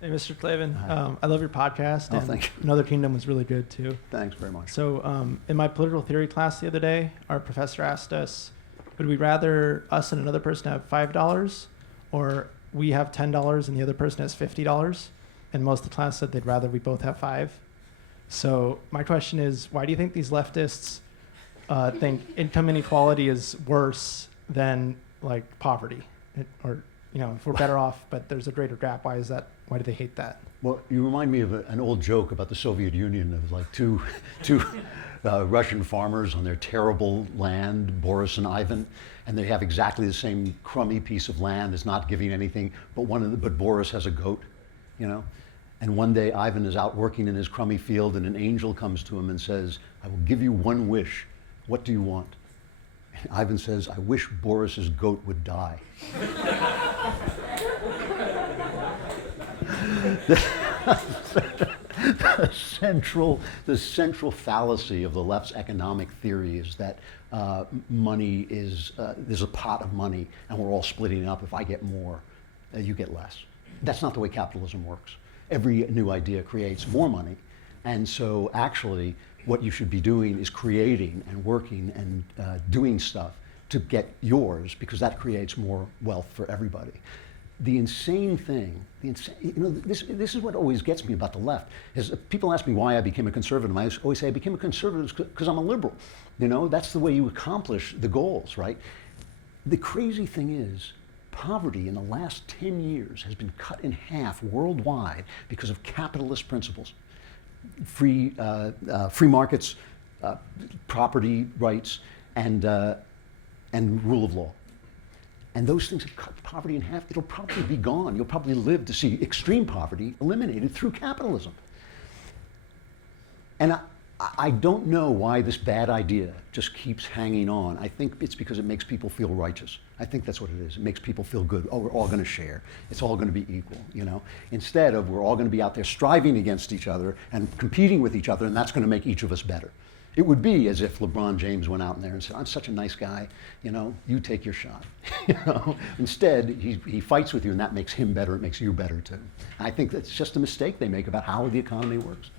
Hey, Mr. Klavan. I love your podcast. Oh, and thank you. Another Kingdom was really good too. Thanks very much. So, in my political theory class the other day, our professor asked us, would we rather us and another person have $5 or we have $10 and the other person has $50? And most of the class said they'd rather we both have 5. So my question is, why do you think these leftists think income inequality is worse than like poverty? Or, if we're better off, but there's a greater gap, why do they hate that? Well, you remind me of an old joke about the Soviet Union of like two Russian farmers on their terrible land, Boris and Ivan, and they have exactly the same crummy piece of land that's not giving anything, but Boris has a goat, And one day Ivan is out working in his crummy field and an angel comes to him and says, I will give you one wish. What do you want? And Ivan says, I wish Boris's goat would die. The central fallacy of the left's economic theory is that money is, there's a pot of money and we're all splitting it up. If I get more, you get less. That's not the way capitalism works. Every new idea creates more money. And so actually what you should be doing is creating and working and doing stuff to get yours, because that creates more wealth for everybody. The insane thing, this is what always gets me about the left, is people ask me why I became a conservative. I always say I became a conservative because I'm a liberal. That's the way you accomplish the goals, right? The crazy thing is, poverty in the last 10 years has been cut in half worldwide because of capitalist principles. Free markets, property rights, and rule of law. And those things have cut poverty in half. It'll probably be gone. You'll probably live to see extreme poverty eliminated through capitalism. And I don't know why this bad idea just keeps hanging on. I think it's because it makes people feel righteous. I think that's what it is. It makes people feel good. Oh, we're all going to share. It's all going to be equal, Instead of we're all going to be out there striving against each other and competing with each other, and that's going to make each of us better. It would be as if LeBron James went out in there and said, I'm such a nice guy, you take your shot. Instead, he fights with you, and that makes him better. It makes you better, too. I think that's just a mistake they make about how the economy works.